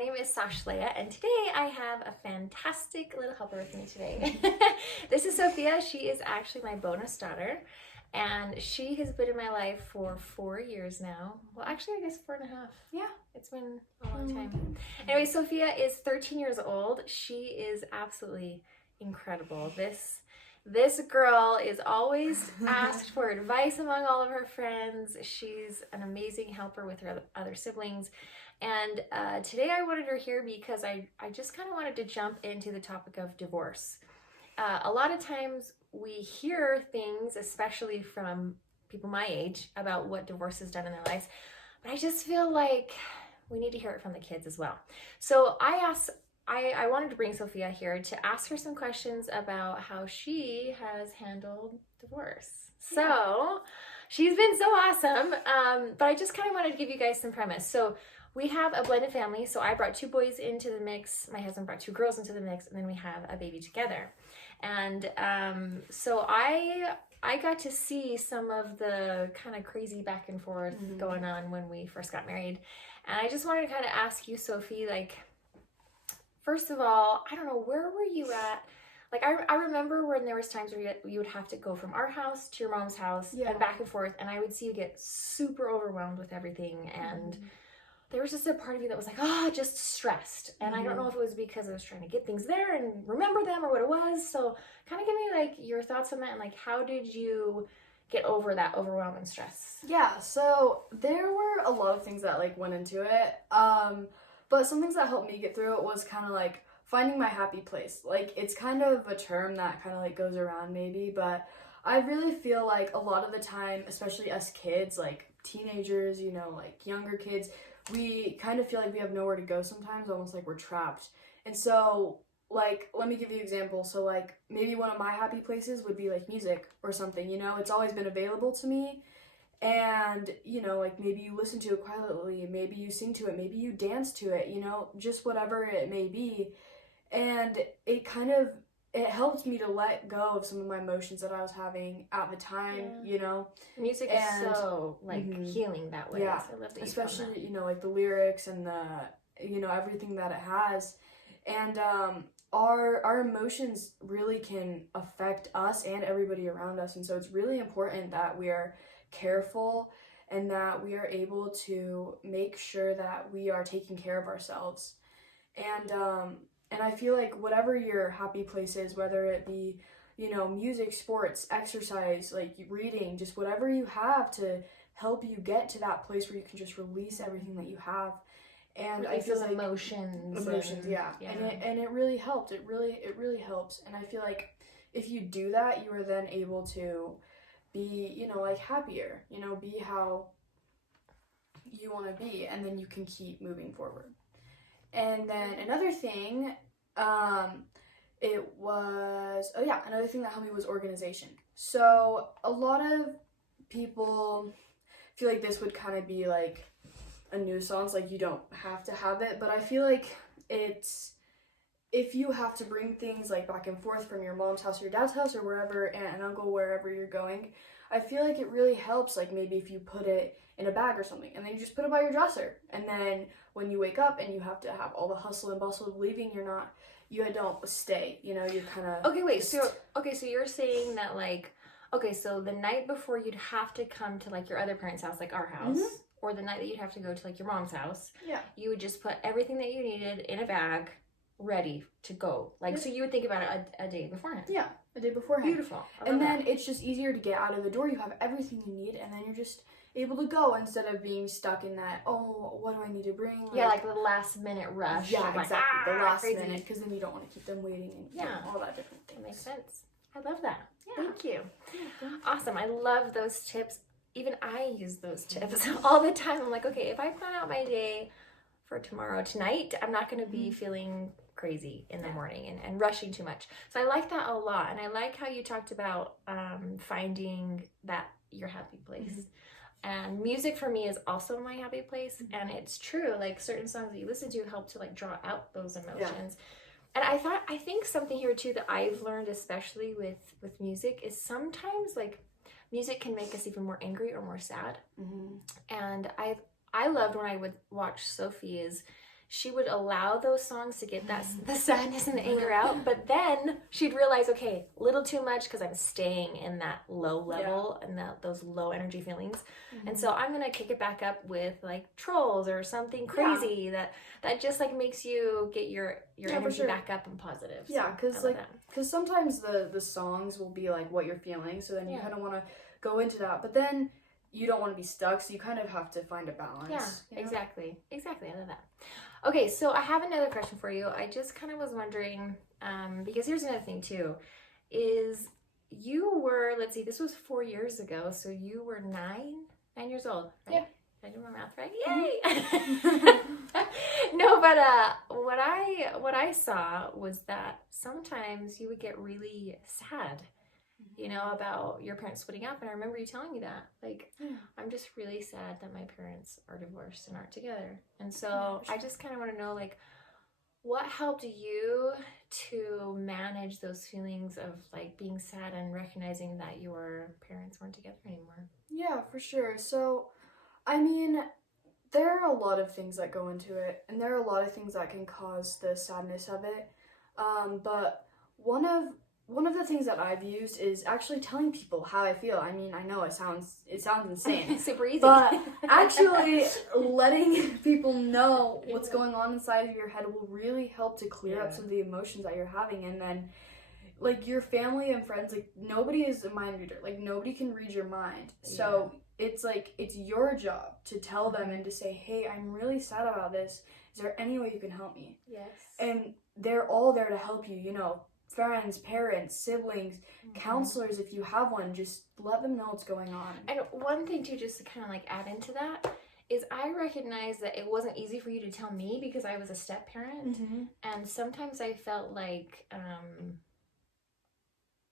name is Sashlea, and today I have a fantastic little helper with me today. This is Sophia. She is actually my bonus daughter, and she has been in my life for 4 years now. Well, actually, I guess 4.5. Yeah, it's been a long time. Anyway, Sophia is 13 years old. She is absolutely incredible. This girl is always asked for advice among all of her friends. She's an amazing helper with her other siblings. And today I wanted her here because I just kind of wanted to jump into the topic of divorce. A lot of times we hear things, especially from people my age, about what divorce has done in their lives. But I just feel like we need to hear it from the kids as well. So I wanted to bring Sophia here to ask her some questions about how she has handled divorce. So she's been so awesome, but I just kind of wanted to give you guys some premise. So we have a blended family. So I brought 2 boys into the mix. My husband brought 2 girls into the mix, and then we have a baby together. And so I got to see some of the kind of crazy back and forth going on when we first got married. And I just wanted to kind of ask you, Sophie, like, first of all, I don't know, where were you at? Like, I remember when there was times where you would have to go from our house to your mom's house and back and forth, and I would see you get super overwhelmed with everything, and there was just a part of you that was like, just stressed. And I don't know if it was because I was trying to get things there and remember them or what it was. So kind of give me like your thoughts on that, and like, how did you get over that overwhelm and stress? Yeah, so there were a lot of things that like went into it. But some things that helped me get through it was kind of like finding my happy place. Like, it's kind of a term that kind of like goes around maybe, but I really feel like a lot of the time, especially us kids, like teenagers, you know, like younger kids, we kind of feel like we have nowhere to go sometimes, almost like we're trapped. And so, like, let me give you an example. So, like, maybe one of my happy places would be, like, music or something, you know? It's always been available to me. And, you know, like, maybe you listen to it quietly, maybe you sing to it, maybe you dance to it, you know? Just whatever it may be. And it helped me to let go of some of my emotions that I was having at the time, you know? Music is so, like, healing that way. Yeah, so I love that especially, you know, like the lyrics and the, you know, everything that it has. And our emotions really can affect us and everybody around us. And so it's really important that we are careful and that we are able to make sure that we are taking care of ourselves. And I feel like whatever your happy place is, whether it be, you know, music, sports, exercise, like reading, just whatever you have to help you get to that place where you can just release everything that you have. And I feel like emotions, yeah. And it really helped. It really helps. And I feel like if you do that, you are then able to be, you know, like happier, you know, be how you want to be, and then you can keep moving forward. And then another thing, another thing that helped me was organization. So a lot of people feel like this would kind of be like a nuisance, like you don't have to have it, but I feel like it's, if you have to bring things like back and forth from your mom's house or your dad's house or wherever, aunt and uncle, wherever you're going, I feel like it really helps, like maybe if you put it in a bag or something, and then you just put it by your dresser, and then when you wake up and you have to have all the hustle and bustle of leaving, you don't stay, you know, you're kind of... So you're saying that, like, so the night before you'd have to come to, like, your other parents' house, like our house, or the night that you'd have to go to, like, your mom's house, you would just put everything that you needed in a bag, ready to go. Like, so you would think about it a day beforehand. Yeah, a day beforehand. Beautiful. And then it's just easier to get out of the door. You have everything you need, and then you're just able to go instead of being stuck in that, what do I need to bring? Like the last minute rush. Yeah, like, exactly. The last crazy. minute, because then you don't want to keep them waiting and all that different things. That makes sense. I love that. Yeah. Thank you. Awesome. I love those tips. Even I use those tips all the time. I'm like, okay, if I plan out my day for tonight, I'm not going to be feeling crazy in the morning and rushing too much. So I like that a lot. And I like how you talked about finding that your happy place. And music for me is also my happy place. And it's true, like certain songs that you listen to help to like draw out those emotions. And I think something here too that I've learned, especially with music, is sometimes like music can make us even more angry or more sad. And I loved when I would watch Sophie is she would allow those songs to get the sadness and the anger out, but then she'd realize, okay, little too much because I'm staying in that low level and those low energy feelings. And so I'm gonna kick it back up with like Trolls or something crazy that just like makes you get your energy back up and positive. Yeah, because sometimes the songs will be like what you're feeling, so then you kind of want to go into that, but then you don't want to be stuck, so you kind of have to find a balance. Yeah, you know? exactly. I love that. Okay, so I have another question for you. I just kind of was wondering, because here's another thing too, is you were, let's see, this was 4 years ago, so you were 9 years old, right? Yeah. Did I do my math right? Yay! No, but what I saw was that sometimes you would get really sad, you know, about your parents splitting up. And I remember you telling me that, like, I'm just really sad that my parents are divorced and aren't together. And so I just kind of want to know, like, what helped you to manage those feelings of like being sad and recognizing that your parents weren't together anymore? Yeah, for sure. So, I mean, there are a lot of things that go into it, and there are a lot of things that can cause the sadness of it. But one of the things that I've used is actually telling people how I feel. I mean, I know it sounds insane. Super easy. But actually letting people know what's going on inside of your head will really help to clear up some of the emotions that you're having. And then, like, your family and friends, like, nobody is a mind reader. Like, nobody can read your mind. So it's like, it's your job to tell them and to say, hey, I'm really sad about this. Is there any way you can help me? Yes. And they're all there to help you, you know, friends, parents, siblings, counselors, if you have one, just let them know what's going on. And one thing too, just to kind of like add into that, is I recognize that it wasn't easy for you to tell me because I was a step parent. And sometimes I felt like,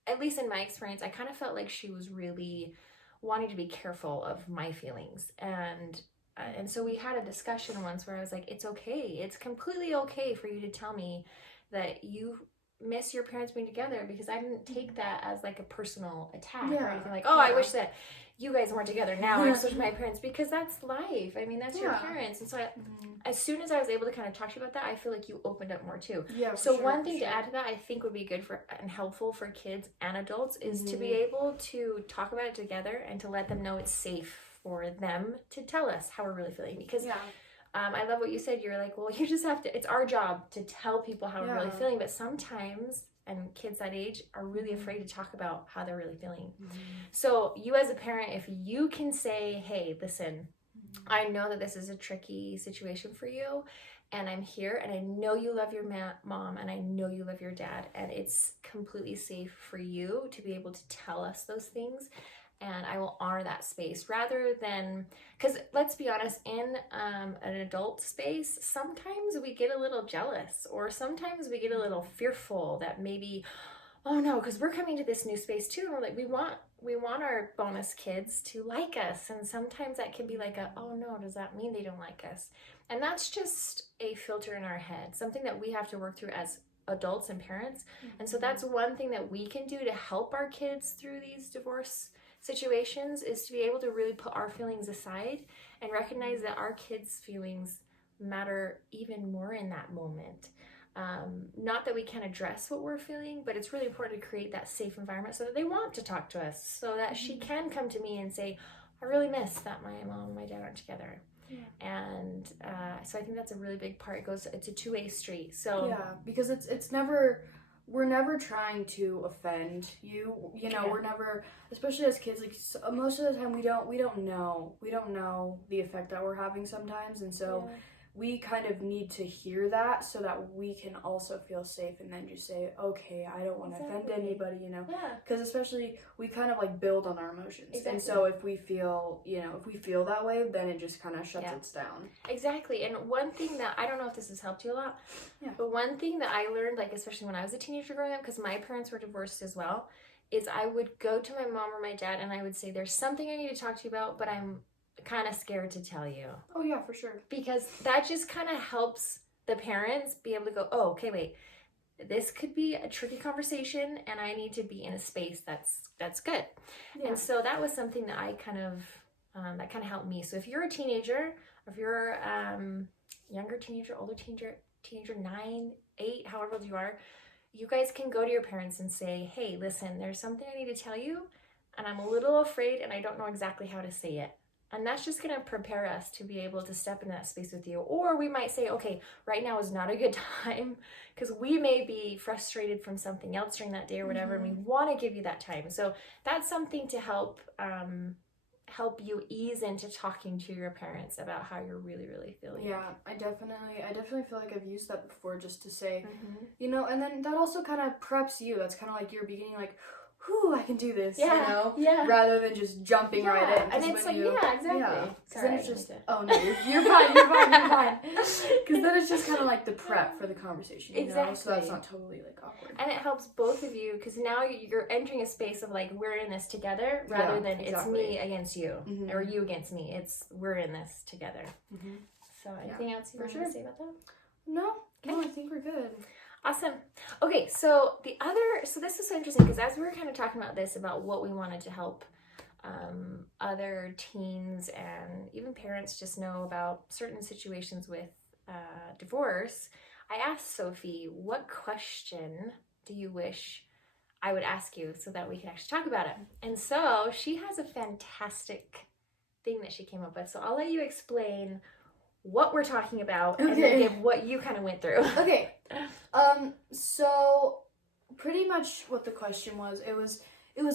at least in my experience, I kind of felt like she was really wanting to be careful of my feelings. And so we had a discussion once where I was like, it's okay. It's completely okay for you to tell me that you miss your parents being together, because I didn't take that as like a personal attack or anything like, I wish that you guys weren't together now. I'm switching my parents, because that's life. I mean, that's your parents. And so as soon as I was able to kind of talk to you about that, I feel like you opened up more too. Yeah. So one thing to add to that, I think would be good for and helpful for kids and adults is to be able to talk about it together and to let them know it's safe for them to tell us how we're really feeling. Because I love what you said. You're like, well, you just have to, it's our job to tell people how we're really feeling. But sometimes, and kids that age are really afraid to talk about how they're really feeling. So you as a parent, if you can say, hey, listen, I know that this is a tricky situation for you, and I'm here, and I know you love your mom, and I know you love your dad, and it's completely safe for you to be able to tell us those things. And I will honor that space rather than, because let's be honest, in an adult space, sometimes we get a little jealous, or sometimes we get a little fearful that maybe, oh no, because we're coming to this new space too, and we're like, we want our bonus kids to like us, and sometimes that can be like oh no, does that mean they don't like us? And that's just a filter in our head, something that we have to work through as adults and parents. And so that's one thing that we can do to help our kids through these divorce situations, is to be able to really put our feelings aside and recognize that our kids' feelings matter even more in that moment. Not that we can't address what we're feeling, but it's really important to create that safe environment so that they want to talk to us, so that she can come to me and say, I really miss that my mom and my dad aren't together. And so I think that's a really big part. It's a two-way street. So because it's never, we're never trying to offend you. You know, we're never, especially as kids, like most of the time we don't know the effect that we're having sometimes, and so we kind of need to hear that so that we can also feel safe, and then just say, okay, I don't want to offend anybody, you know, because especially we kind of like build on our emotions, and so if we feel that way, then it just kind of shuts it down. Exactly. And one thing that, I don't know if this has helped you a lot, but one thing that I learned, like especially when I was a teenager growing up, because my parents were divorced as well, is I would go to my mom or my dad and I would say, there's something I need to talk to you about, but I'm kind of scared to tell you. Oh yeah, for sure. Because that just kind of helps the parents be able to go, oh, okay, wait, this could be a tricky conversation, and I need to be in a space that's good. And so that was something that I kind of that kind of helped me. So if you're a teenager, if you're younger teenager, older teenager, 9, 8, however old you are, you guys can go to your parents and say, hey, listen, there's something I need to tell you, and I'm a little afraid and I don't know exactly how to say it. And that's just going to prepare us to be able to step in that space with you. Or we might say, okay, right now is not a good time because we may be frustrated from something else during that day or whatever, and we want to give you that time. So that's something to help you ease into talking to your parents about how you're really, really feeling. Yeah, I definitely feel like I've used that before, just to say, you know, and then that also kind of preps you. That's kind of like your beginning, like, whew, I can do this, you know? Yeah. Rather than just jumping right in. And it's like, exactly. Yeah. Sorry, then it's just, oh no, you're fine, you're fine. Because then it's just kind of like the prep for the conversation, you know? So that's not totally like awkward. And it helps both of you because now you're entering a space of like, we're in this together rather than it's me against you or you against me. It's we're in this together. So anything else you want to say about that? No, I think we're good. Awesome. Okay, so this is so interesting because as we were kind of talking about this, about what we wanted to help other teens and even parents just know about certain situations with divorce, I asked Sophie, what question do you wish I would ask you so that we can actually talk about it? And so she has a fantastic thing that she came up with. So I'll let you explain what we're talking about and then give what you kind of went through. Okay. So pretty much what the question was, it was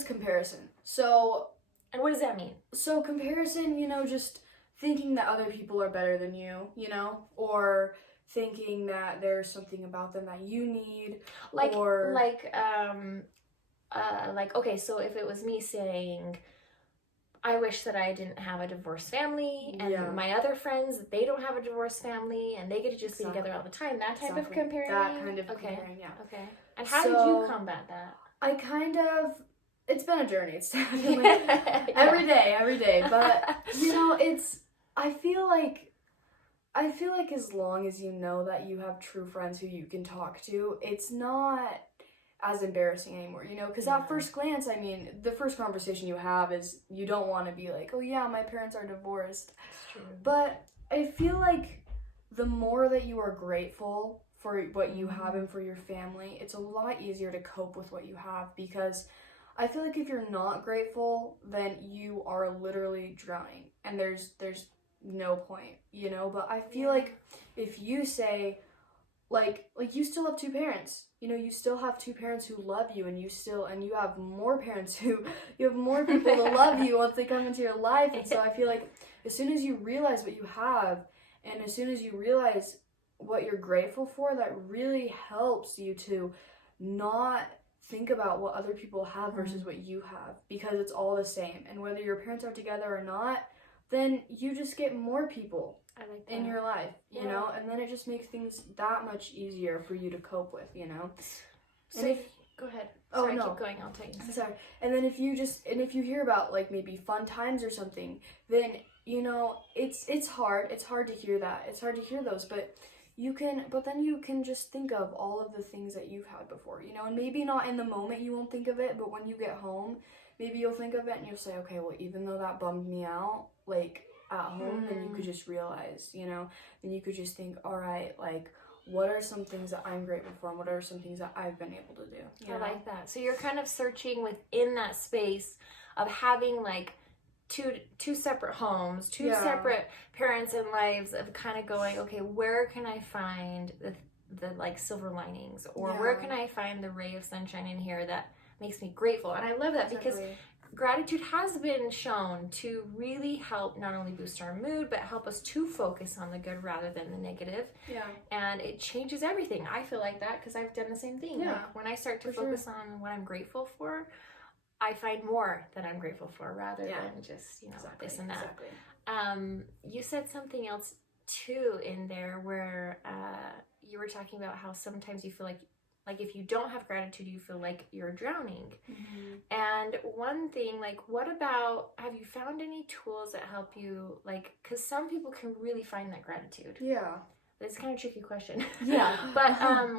comparison. So, and what does that mean? So comparison, you know, just thinking that other people are better than you, you know, or thinking that there's something about them that you need, okay, so if it was me saying, I wish that I didn't have a divorced family, and my other friends, they don't have a divorced family, and they get to just be together all the time. That type of comparing? That kind of comparing, yeah. Okay. And how did you combat that? It's been a journey. It's definitely every day. But, you know, I feel like as long as you know that you have true friends who you can talk to, it's not as embarrassing anymore, you know, because at first glance, I mean, the first conversation you have is you don't want to be like, oh yeah, my parents are divorced. That's true. But I feel like the more that you are grateful for what you have and for your family, it's a lot easier to cope with what you have, because I feel like if you're not grateful, then you are literally drowning and there's no point, you know. But I feel like if you say, like you still have two parents, you know, you still have two parents who love you, and you have more parents you have more people to love you once they come into your life. And so I feel like as soon as you realize what you have, and as soon as you realize what you're grateful for, that really helps you to not think about what other people have versus what you have, because it's all the same. And whether your parents are together or not, then you just get more people in your life, you know, and then it just makes things that much easier for you to cope with, you know. So go ahead. Sorry, keep going. I'll tell you. Sorry. And then if you hear about like maybe fun times or something, then, you know, it's hard. It's hard to hear that. It's hard to hear those, but then you can just think of all of the things that you've had before, you know, and maybe not in the moment you won't think of it, but when you get home, maybe you'll think of it and you'll say, okay, well, even though that bummed me out, like, at home, then you could just realize, you know, then you could just think, all right, like, what are some things that I'm grateful for, and what are some things that I've been able to do? I like that. So you're kind of searching within that space of having like two separate homes, two separate parents and lives, of kind of going, okay, where can I find the like silver linings, or where can I find the ray of sunshine in here that makes me grateful? And I love that because gratitude has been shown to really help not only boost our mood, but help us to focus on the good rather than the negative. Yeah. And it changes everything. I feel like that because I've done the same thing. Yeah. Like when I start to focus on what I'm grateful for, I find more that I'm grateful for rather than just, you know, this and that. Exactly. You said something else too in there where you were talking about how sometimes you feel like if you don't have gratitude, you feel like you're drowning. And one thing, like, what about, have you found any tools that help you, like, because some people can really find that gratitude. Yeah. It's kind of a tricky question. Yeah. But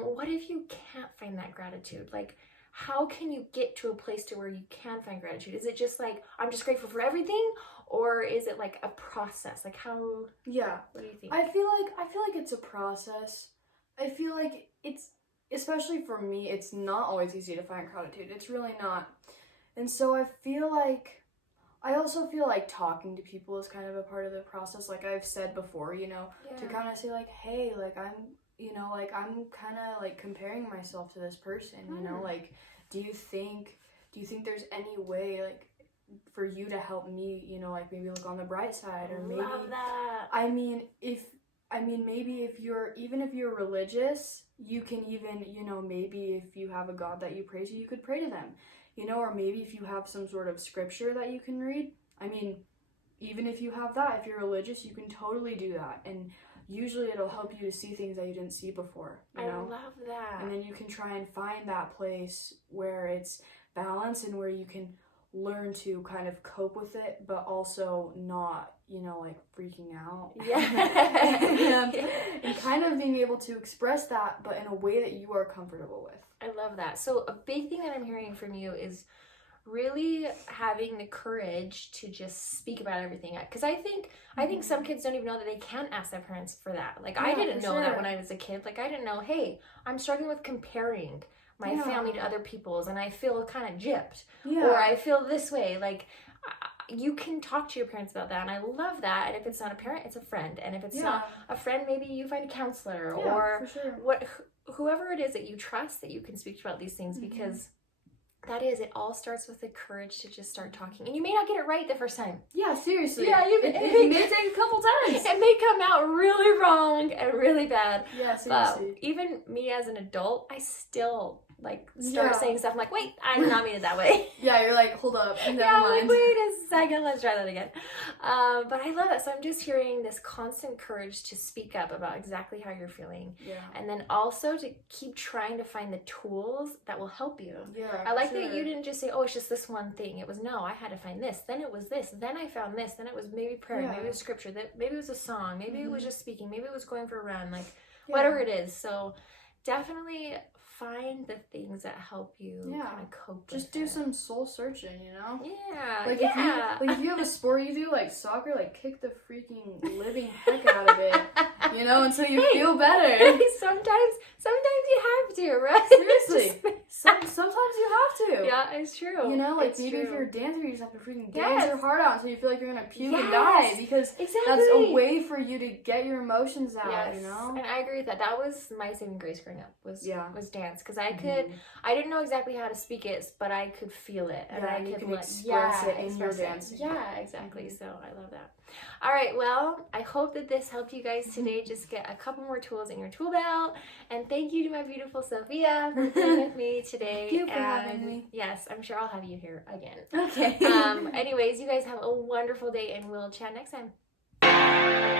what if you can't find that gratitude? Like, how can you get to a place to where you can find gratitude? Is it just like, I'm just grateful for everything? Or is it like a process? Like how, Yeah. what do you think? I feel like it's a process. I feel like it's, especially for me, it's not always easy to find gratitude. It's really not. And so I also feel like talking to people is kind of a part of the process. Like I've said before, you know, to kind of say like, hey, like I'm kind of like comparing myself to this person, you know, like, do you think there's any way like for you to help me, you know, like maybe look on the bright side, or maybe, love that. maybe if you're religious, you can even, you know, maybe if you have a God that you pray to, you could pray to them, you know, or maybe if you have some sort of scripture that you can read. I mean, even if you have that, if you're religious, you can totally do that, and usually it'll help you to see things that you didn't see before, you know? I love that. And then you can try and find that place where it's balanced and where you can learn to kind of cope with it, but also not, you know, like freaking out. Yeah. and kind of being able to express that, but in a way that you are comfortable with. I love that. So a big thing that I'm hearing from you is really having the courage to just speak about everything. Because I think some kids don't even know that they can ask their parents for that. Like, I didn't know that when I was a kid. Like, I didn't know, hey, I'm struggling with comparing my family to other people's, and I feel kind of gypped, or I feel this way. Like, you can talk to your parents about that, and I love that. And if it's not a parent, it's a friend, and if it's not a friend, maybe you find a counselor, or for sure. whoever it is that you trust, that you can speak about these things, because it all starts with the courage to just start talking. And you may not get it right the first time. Yeah, seriously. Yeah, it may take a couple times. It may come out really wrong and really bad. Yeah, seriously. But even me as an adult, I still like start saying stuff. I'm like, wait, I did not mean it that way. Yeah, you're like, hold up, never mind. Like, wait a second, let's try that again. But I love it. So I'm just hearing this constant courage to speak up about exactly how you're feeling. Yeah. And then also to keep trying to find the tools that will help you. Yeah. I like that you didn't just say, oh, it's just this one thing. It was, no, I had to find this. Then it was this. Then I found this. Then it was maybe prayer. Maybe it was scripture. Maybe it was a song. Maybe it was just speaking. Maybe it was going for a run. Like, whatever it is. So definitely find the things that help you kind of cope with just do some soul searching, you know? Yeah. Like if you have a sport you do, like soccer, like kick the freaking living heck out of it, you know, until you feel better. Sometimes you have to, right? Seriously. Sometimes you have to. Yeah, it's true. You know, like it's maybe true. if you're a dancer, you just have to freaking dance your heart out until you feel like you're gonna puke and Yes. die, because Exactly. that's a way for you to get your emotions out, you know? And I agree with that. That was my saving grace growing up, was dance, because I didn't know exactly how to speak it, but I could feel it, and I could express it in your dancing. Yeah, exactly. So I love that. All right, well, I hope that this helped you guys today. Just get a couple more tools in your tool belt, and thank you to my beautiful Sophia for being with me today. Thank you for having me. Yes, I'm sure I'll have you here again. Okay. Anyways, you guys have a wonderful day, and we'll chat next time.